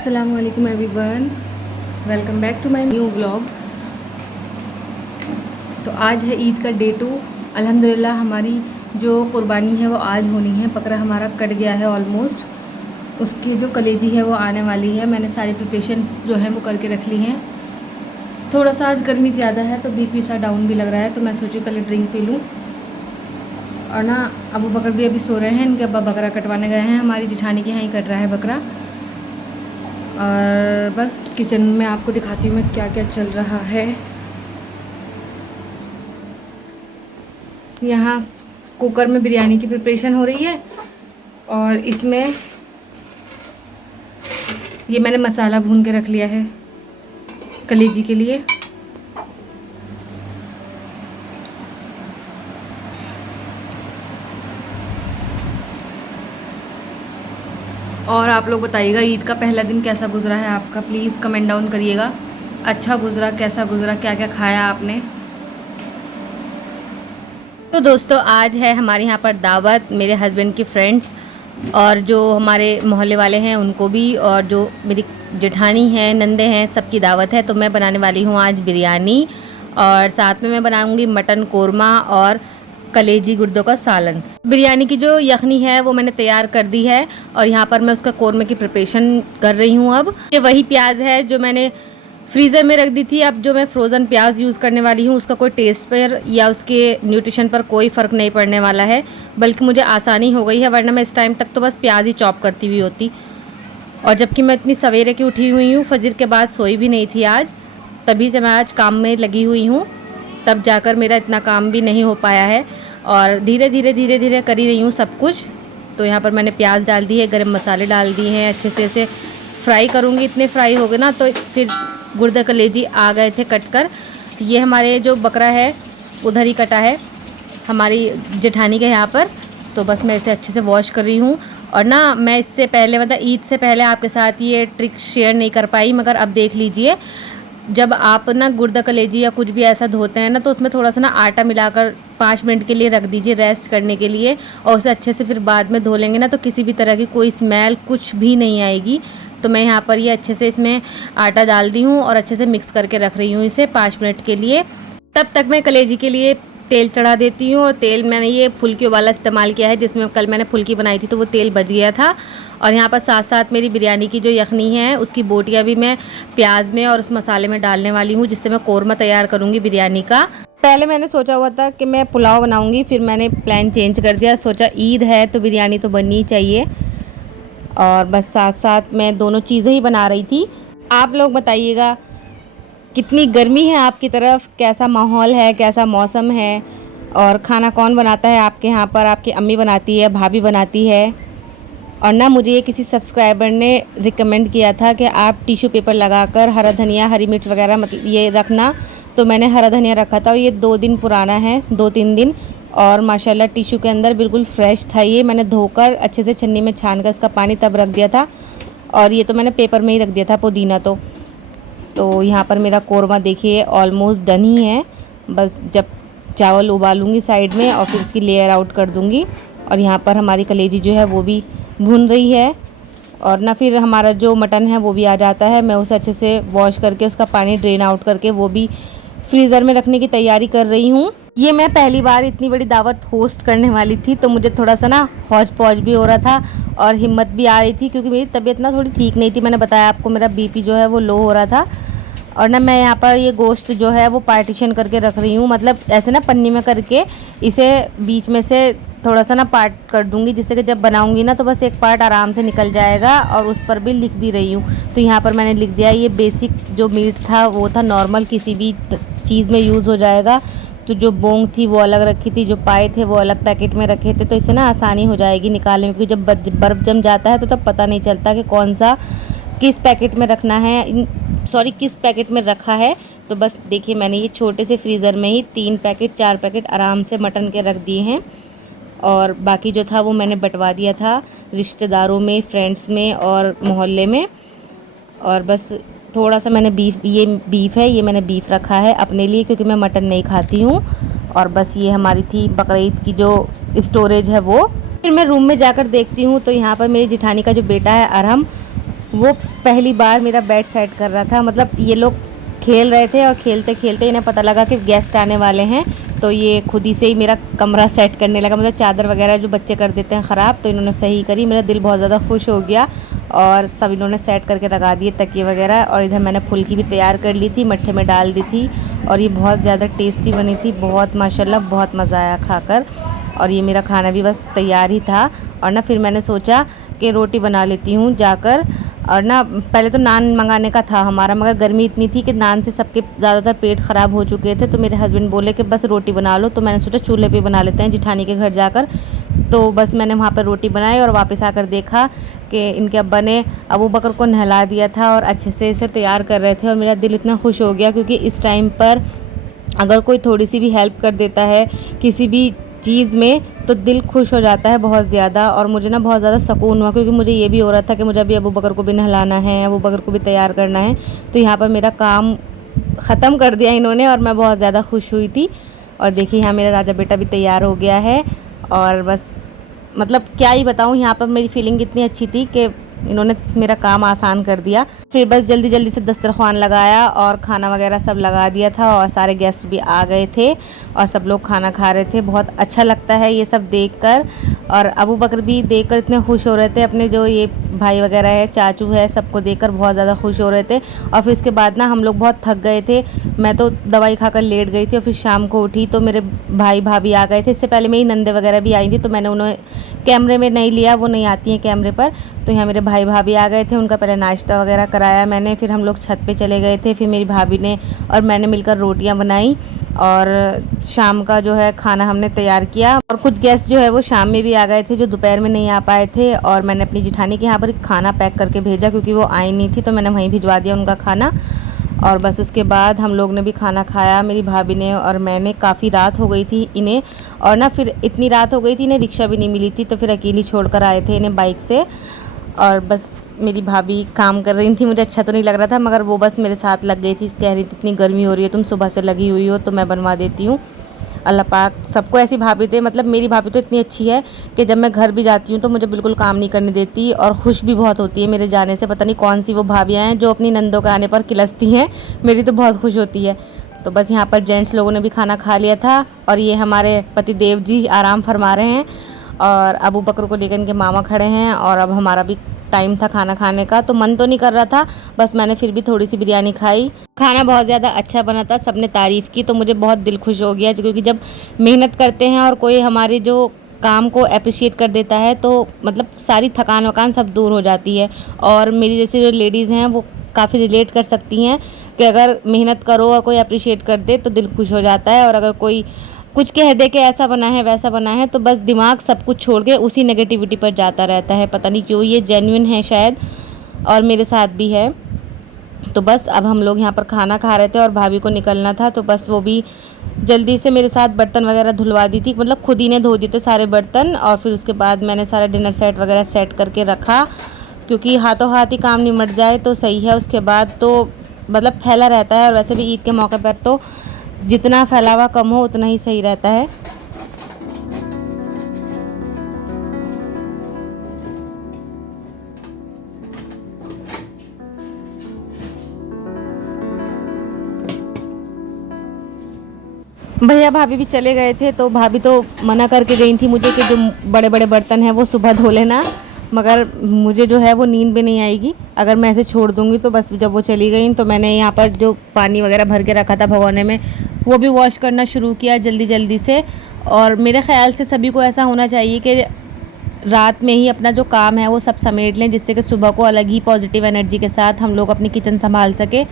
अस्सलाम वालेकुम everyone, welcome back to my new vlog. तो आज है ईद का डे 2। अल्हम्दुलिल्लाह हमारी जो कुर्बानी है वो आज होनी है। बकरा हमारा कट गया है ऑलमोस्ट। उसकी जो कलेजी है वो आने वाली है। मैंने सारी प्रिपरेशंस जो हैं वो करके रख ली हैं। थोड़ा सा आज गर्मी ज़्यादा है तो बीपी सा डाउन भी लग रहा है, तो मैं सोची पहले ड्रिंक पी लूँ। और ना अबू बकर भी अभी सो रहे हैं, इनके अब्बा बकरा कटवाने गए हैं। हमारी जिठानी के यहाँ ही कट रहा है बकरा। और बस किचन में आपको दिखाती हूँ मैं क्या क्या चल रहा है। यहाँ कुकर में बिरयानी की प्रिपरेशन हो रही है और इसमें ये मैंने मसाला भून के रख लिया है कलेजी के लिए। और आप लोग बताइएगा ईद का पहला दिन कैसा गुजरा है आपका, प्लीज़ कमेंट डाउन करिएगा। अच्छा गुजरा, कैसा गुजरा, क्या क्या खाया आपने। तो दोस्तों आज है हमारे यहाँ पर दावत, मेरे हस्बैंड की फ्रेंड्स और जो हमारे मोहल्ले वाले हैं उनको भी, और जो मेरी जेठानी हैं, नंदे हैं, सबकी दावत है। तो मैं बनाने वाली हूँ आज बिरयानी और साथ में मैं बनाऊँगी मटन कोरमा और कलेजी गुर्दों का सालन। बिरयानी की जो यखनी है वो मैंने तैयार कर दी है और यहाँ पर मैं उसका कोरमे की प्रिपरेशन कर रही हूँ। अब ये वही प्याज है जो मैंने फ्रीज़र में रख दी थी। अब जो मैं फ्रोज़न प्याज यूज़ करने वाली हूँ उसका कोई टेस्ट पर या उसके न्यूट्रिशन पर कोई फ़र्क नहीं पड़ने वाला है, बल्कि मुझे आसानी हो गई है, वरना मैं इस टाइम तक तो बस प्याज ही चॉप करती हुई होती। और जबकि मैं इतनी सवेरे की उठी हुई हूँ, फजर के बाद सोई भी नहीं थी आज, तभी से मैं आज काम में लगी हुई हूँ, तब जाकर मेरा इतना काम भी नहीं हो पाया है। और धीरे धीरे कर ही रही हूँ सब कुछ। तो यहाँ पर मैंने प्याज डाल दी है, गरम मसाले डाल दिए हैं, अच्छे से इसे फ्राई करूँगी। इतने फ्राई हो गए ना तो फिर गुर्दा कलेजी आ गए थे कट कर। ये हमारे जो बकरा है उधर ही कटा है हमारी जेठानी के यहाँ पर। तो बस मैं इसे अच्छे से वॉश कर रही हूँ। और ना मैं इससे पहले मतलब ईद से पहले आपके साथ ये ट्रिक शेयर नहीं कर पाई, मगर अब देख लीजिए, जब आप ना गुर्दा कलेजी या कुछ भी ऐसा धोते हैं ना तो उसमें थोड़ा सा ना आटा मिलाकर 5 मिनट के लिए रख दीजिए रेस्ट करने के लिए, और उसे अच्छे से फिर बाद में धो लेंगे ना तो किसी भी तरह की कोई स्मेल कुछ भी नहीं आएगी। तो मैं यहाँ पर ये अच्छे से इसमें आटा डाल दी हूँ और अच्छे से मिक्स करके रख रही हूँ इसे 5 मिनट के लिए। तब तक मैं कलेजी के लिए तेल चढ़ा देती हूँ। और तेल मैंने ये फुल्की वाला इस्तेमाल किया है, जिसमें कल मैंने फुल्की बनाई थी तो वो तेल बच गया था। और यहाँ पर साथ साथ मेरी बिरयानी की जो यखनी है उसकी बोटियाँ भी मैं प्याज में और उस मसाले में डालने वाली हूँ, जिससे मैं कोरमा तैयार करूँगी बिरयानी का। पहले मैंने सोचा हुआ था कि मैं पुलाव बनाऊँगी, फिर मैंने प्लान चेंज कर दिया। सोचा ईद है तो बिरयानी तो बननी ही चाहिए, और बस साथ साथ मैं दोनों चीज़ें ही बना रही थी। आप लोग बताइएगा कितनी गर्मी है आपकी तरफ, कैसा माहौल है, कैसा मौसम है, और खाना कौन बनाता है आपके यहाँ पर। आपकी अम्मी बनाती है, भाभी बनाती है। और ना मुझे ये किसी सब्सक्राइबर ने रिकमेंड किया था कि आप टिश्यू पेपर लगाकर हरा धनिया, हरी मिर्च वगैरह मतलब ये रखना, तो मैंने हरा धनिया रखा था और ये 2 दिन पुराना है, 2-3 दिन, और माशाल्लाह टिश्यू के अंदर बिल्कुल फ्रेश था। ये मैंने धोकर अच्छे से छन्नी में छान कर इसका पानी तब रख दिया था, और ये तो मैंने पेपर में ही रख दिया था पुदीना। तो यहाँ पर मेरा कोरमा देखिए ऑलमोस्ट डन ही है। बस जब चावल उबालूंगी साइड में और फिर इसकी लेयर आउट कर दूंगी। और यहाँ पर हमारी कलेजी जो है वो भी भून रही है, और ना फिर हमारा जो मटन है वो भी आ जाता है। मैं उसे अच्छे से वॉश करके उसका पानी ड्रेन आउट करके वो भी फ्रीज़र में रखने की तैयारी कर रही हूँ। ये मैं पहली बार इतनी बड़ी दावत होस्ट करने वाली थी, तो मुझे थोड़ा सा ना हौज पौज भी हो रहा था और हिम्मत भी आ रही थी, क्योंकि मेरी तबीयत ना थोड़ी ठीक नहीं थी। मैंने बताया आपको मेरा बीपी जो है वो लो हो रहा था। और ना मैं यहाँ पर ये गोश्त जो है वो पार्टीशन करके रख रही हूँ, मतलब ऐसे ना पन्नी में करके इसे बीच में से थोड़ा सा ना पार्ट कर दूंगी, जिससे कि जब बनाऊंगी ना तो बस एक पार्ट आराम से निकल जाएगा। और उस पर भी लिख भी रही हूँ। तो यहाँ पर मैंने लिख दिया, ये बेसिक जो मीट था वो था नॉर्मल, किसी भी चीज़ में यूज़ हो जाएगा। तो जो बोंग थी वो अलग रखी थी, जो पाए थे वो अलग पैकेट में रखे थे, तो इससे ना आसानी हो जाएगी निकालने में, क्योंकि जब बर्फ़ जम जाता है तो तब पता नहीं चलता कि कौन सा किस पैकेट में रखना है, किस पैकेट में रखा है। तो बस देखिए मैंने ये छोटे से फ्रीज़र में ही 3 पैकेट 4 पैकेट आराम से मटन के रख दिए हैं, और बाकी जो था वो मैंने बंटवा दिया था रिश्तेदारों में, फ्रेंड्स में और मोहल्ले में। और बस थोड़ा सा मैंने बीफ है, ये मैंने बीफ रखा है अपने लिए, क्योंकि मैं मटन नहीं खाती हूँ। और बस ये हमारी थी बकरीद की जो स्टोरेज है वो। फिर मैं रूम में जाकर देखती हूँ तो यहाँ पर मेरी जिठानी का जो बेटा है अरहम, वो पहली बार मेरा बेड सेट कर रहा था। मतलब ये लोग खेल रहे थे और खेलते खेलते इन्हें पता लगा कि गेस्ट आने वाले हैं, तो ये खुद ही से ही मेरा कमरा सेट करने लगा। मतलब चादर वगैरह जो बच्चे कर देते हैं ख़राब, तो इन्होंने सही करी। मेरा दिल बहुत ज़्यादा खुश हो गया और सब इन्होंने सेट करके लगा दिए तकिए वगैरह। और इधर मैंने फुल्की भी तैयार कर ली थी, मट्ठे में डाल दी थी और ये बहुत ज़्यादा टेस्टी बनी थी। बहुत माशाल्लाह बहुत मज़ा आया खाकर। और ये मेरा खाना भी बस तैयार ही था। और ना फिर मैंने सोचा कि रोटी बना लेती हूँ जाकर। और ना पहले तो नान मंगाने का था हमारा, मगर गर्मी इतनी थी कि नान से सबके ज़्यादातर पेट ख़राब हो चुके थे। तो मेरे हस्बैंड बोले कि बस रोटी बना लो, तो मैंने सोचा चूल्हे पे बना लेते हैं जिठानी के घर जाकर। तो बस मैंने वहाँ पर रोटी बनाई और वापस आकर देखा कि इनके अब्बा ने अबू बकर को नहला दिया था और अच्छे से इसे तैयार कर रहे थे। और मेरा दिल इतना खुश हो गया, क्योंकि इस टाइम पर अगर कोई थोड़ी सी भी हेल्प कर देता है किसी भी चीज़ में, तो दिल खुश हो जाता है बहुत ज़्यादा। और मुझे ना बहुत ज़्यादा सुकून हुआ, क्योंकि मुझे ये भी हो रहा था कि मुझे अभी अबू बकर को भी नहलाना है, अबू बकर को भी तैयार करना है। तो यहाँ पर मेरा काम ख़त्म कर दिया इन्होंने और मैं बहुत ज़्यादा खुश हुई थी। और देखिए यहाँ मेरा राजा बेटा भी तैयार हो गया है। और बस मतलब क्या ही बताऊँ, यहाँ पर मेरी फीलिंग इतनी अच्छी थी कि इन्होंने मेरा काम आसान कर दिया। फिर बस जल्दी जल्दी से दस्तरखान लगाया और खाना वगैरह सब लगा दिया था और सारे गेस्ट भी आ गए थे और सब लोग खाना खा रहे थे। बहुत अच्छा लगता है ये सब देखकर। और अबू बकर भी देखकर इतने खुश हो रहे थे, अपने जो ये भाई वगैरह है, चाचू है, सबको देखकर बहुत ज़्यादा खुश हो रहे थे। और फिर इसके बाद ना हम लोग बहुत थक गए थे, मैं तो दवाई खाकर लेट गई थी। और फिर शाम को उठी तो मेरे भाई भाभी आ गए थे। इससे पहले मेरी नंदे वगैरह भी आई थी, तो मैंने उन्हें कैमरे में नहीं लिया, वो नहीं आती हैं कैमरे पर। तो यहाँ मेरे भाई भाभी आ गए थे, उनका पहले नाश्ता वगैरह कराया मैंने। फिर हम लोग छत पे चले गए थे। फिर मेरी भाभी ने और मैंने मिलकर रोटियां बनाई और शाम का जो है खाना हमने तैयार किया। और कुछ गेस्ट जो है वो शाम में भी आ गए थे, जो दोपहर में नहीं आ पाए थे। और मैंने अपनी जिठानी के यहाँ पर खाना पैक करके भेजा, क्योंकि वो आई नहीं थी, तो मैंने वहीं भिजवा दिया उनका खाना। और बस उसके बाद हम लोग ने भी खाना खाया, मेरी भाभी ने और मैंने। काफ़ी रात हो गई थी इन्हें, और ना फिर इतनी रात हो गई थी, इन्हें रिक्शा भी नहीं मिली थी, तो फिर अकेली छोड़कर आए थे इन्हें बाइक से। और बस मेरी भाभी काम कर रही थी, मुझे अच्छा तो नहीं लग रहा था, मगर वो बस मेरे साथ लग गई थी। कह रही थी इतनी गर्मी हो रही है, तुम सुबह से लगी हुई हो, तो मैं बनवा देती हूँ। अल्लाह पाक सबको ऐसी भाभी दे। मतलब मेरी भाभी तो इतनी अच्छी है कि जब मैं घर भी जाती हूँ तो मुझे बिल्कुल काम नहीं करने देती और खुश भी बहुत होती है मेरे जाने से। पता नहीं कौन सी वो भाभियाँ हैं जो अपनी नंदों के आने पर किलसती हैं, मेरी तो बहुत खुश होती है। तो बस यहाँ पर जेंट्स लोगों ने भी खाना खा लिया था और ये हमारे पति देव जी आराम फरमा रहे हैं और अबू बकर को लेकर इनके मामा खड़े हैं। और अब हमारा भी टाइम था खाना खाने का, तो मन तो नहीं कर रहा था, बस मैंने फिर भी थोड़ी सी बिरयानी खाई। खाना बहुत ज़्यादा अच्छा बना था, सबने तारीफ़ की, तो मुझे बहुत दिल खुश हो गया। क्योंकि जब मेहनत करते हैं और कोई हमारी जो काम को अप्रिशिएट कर देता है, तो मतलब सारी थकान वकान सब दूर हो जाती है। और मेरी जैसे जो लेडीज़ हैं वो काफ़ी रिलेट कर सकती हैं कि अगर मेहनत करो और कोई अप्रिशिएट कर दे तो दिल खुश हो जाता है। और अगर कोई कुछ कह दे कि ऐसा बना है वैसा बना है, तो बस दिमाग सब कुछ छोड़ के उसी नेगेटिविटी पर जाता रहता है। पता नहीं क्यों, ये जेन्युइन है शायद, और मेरे साथ भी है। तो बस अब हम लोग यहाँ पर खाना खा रहे थे और भाभी को निकलना था, तो बस वो भी जल्दी से मेरे साथ बर्तन वगैरह धुलवा दी थी। मतलब खुद ही ने धो दिए थे सारे बर्तन। और फिर उसके बाद मैंने सारा डिनर सेट वगैरह सेट करके रखा, क्योंकि हाथों हाथ ही काम निमट जाए तो सही है। उसके बाद तो मतलब फैला रहता है, और वैसे भी ईद के मौके पर तो जितना फैलावा कम हो उतना ही सही रहता है। भैया भाभी भी चले गए थे, तो भाभी तो मना करके गई थी मुझे कि जो बड़े बड़े बर्तन हैं वो सुबह धो लेना, मगर मुझे जो है वो नींद भी नहीं आएगी अगर मैं ऐसे छोड़ दूँगी। तो बस जब वो चली गई तो मैंने यहाँ पर जो पानी वगैरह भर के रखा था भगोने में, वो भी वॉश करना शुरू किया जल्दी जल्दी से। और मेरे ख़्याल से सभी को ऐसा होना चाहिए कि रात में ही अपना जो काम है वो सब समेट लें, जिससे कि सुबह को अलग ही पॉजिटिव एनर्जी के साथ हम लोग अपनी किचन संभाल सके।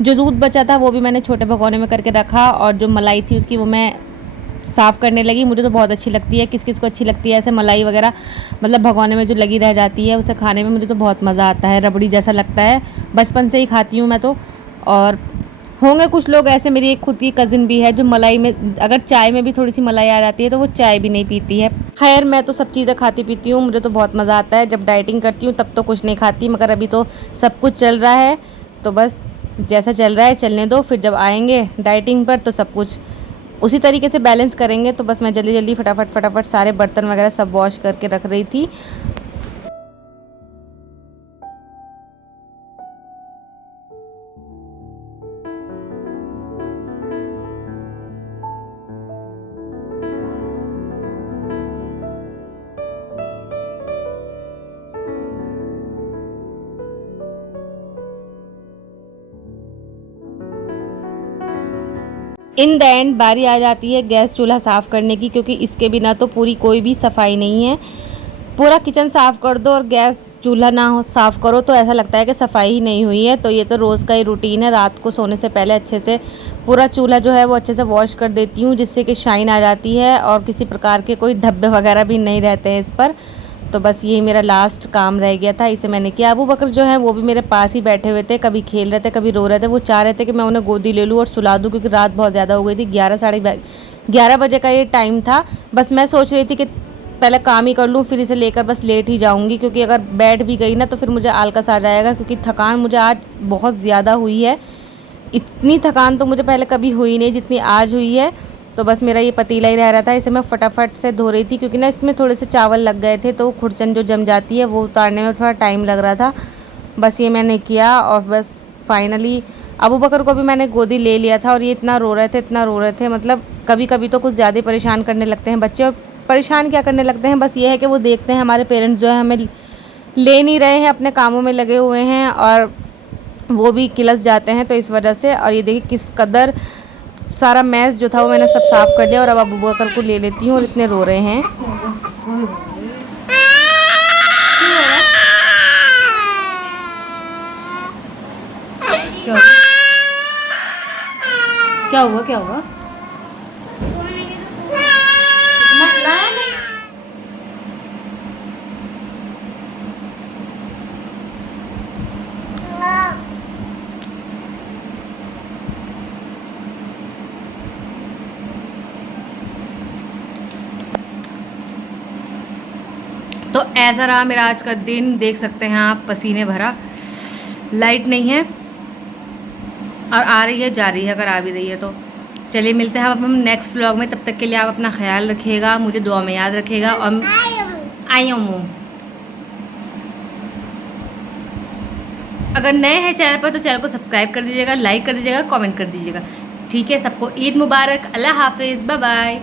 जो दूध बचा था वो भी मैंने छोटे भगोने में करके रखा, और जो मलाई थी उसकी वो मैं साफ़ करने लगी। मुझे तो बहुत अच्छी लगती है, किस किस को अच्छी लगती है ऐसे मलाई वगैरह, मतलब भगोने में जो लगी रह जाती है उसे खाने में मुझे तो बहुत मज़ा आता है, रबड़ी जैसा लगता है। बचपन से ही खाती हूँ मैं तो। और होंगे कुछ लोग ऐसे, मेरी एक खुद की कज़िन भी है जो मलाई में, अगर चाय में भी थोड़ी सी मलाई आ जाती है तो वो चाय भी नहीं पीती है। खैर मैं तो सब चीज़ें खाती पीती हूँ, मुझे तो बहुत मज़ा आता है। जब डाइटिंग करती हूँ तब तो कुछ नहीं खाती, मगर अभी तो सब कुछ चल रहा है, तो बस जैसा चल रहा है चलने दो। फिर जब आएंगे डाइटिंग पर तो सब कुछ उसी तरीके से बैलेंस करेंगे। तो बस मैं जल्दी जल्दी फटाफट सारे बर्तन वगैरह सब वॉश करके रख रही थी। इन द एंड बारी आ जाती है गैस चूल्हा साफ़ करने की, क्योंकि इसके बिना तो पूरी कोई भी सफाई नहीं है। पूरा किचन साफ़ कर दो और गैस चूल्हा ना हो साफ़ करो तो ऐसा लगता है कि सफाई ही नहीं हुई है। तो ये तो रोज़ का ही रूटीन है, रात को सोने से पहले अच्छे से पूरा चूल्हा जो है वो अच्छे से वॉश कर देती हूँ, जिससे कि शाइन आ जाती है और किसी प्रकार के कोई धब्बे वगैरह भी नहीं रहते हैं इस पर। तो बस यही मेरा लास्ट काम रह गया था, इसे मैंने किया। अबू बकर जो है वो भी मेरे पास ही बैठे हुए थे, कभी खेल रहे थे कभी रो रहे थे। वो चाह रहे थे कि मैं उन्हें गोदी ले लूँ और सुला दूँ, क्योंकि रात बहुत ज़्यादा हो गई थी। 11 साढ़े 11 बजे का ये टाइम था। बस मैं सोच रही थी कि पहले काम ही कर लूँ, फिर इसे लेकर बस लेट ही जाऊँगी, क्योंकि अगर बैठ भी गई ना तो फिर मुझे आलस आ जाएगा, क्योंकि थकान मुझे आज बहुत ज़्यादा हुई है। इतनी थकान तो मुझे पहले कभी हुई नहीं जितनी आज हुई है। तो बस मेरा ये पतीला ही रह रहा था, इसे मैं फटाफट से धो रही थी, क्योंकि ना इसमें थोड़े से चावल लग गए थे, तो खुरचन जो जम जाती है वो उतारने में थोड़ा टाइम लग रहा था। बस ये मैंने किया और बस फाइनली अबू बकर को भी मैंने गोदी ले लिया था। और ये इतना रो रहे थे, मतलब कभी कभी तो कुछ ज़्यादा ही परेशान करने लगते हैं बच्चे। और परेशान क्या करने लगते हैं, बस ये है कि वो देखते हैं हमारे पेरेंट्स जो है हमें ले नहीं रहे हैं, अपने कामों में लगे हुए हैं और वो भी किलस जाते हैं, तो इस वजह से। और ये देखिए किस कदर सारा मैस जो था वो मैंने सब साफ़ कर दिया। और अब अबू बकर को ले लेती हूँ और इतने रो रहे हैं। क्या हुआ क्या हुआ? तो ऐसा रहा मेरा आज का दिन, देख सकते हैं आप, पसीने भरा। लाइट नहीं है और आ रही है जा रही है, अगर आ भी रही है तो। चलिए मिलते हैं अब हम नेक्स्ट व्लॉग में, तब तक के लिए आप अपना ख्याल रखिएगा, मुझे दुआ में याद रखिएगा। और आई हूँ, अगर नए हैं चैनल पर तो चैनल को सब्सक्राइब कर दीजिएगा, लाइक कर दीजिएगा, कमेंट कर दीजिएगा। ठीक है, सबको ईद मुबारक, अल्लाह हाफिज़, बाय बाय।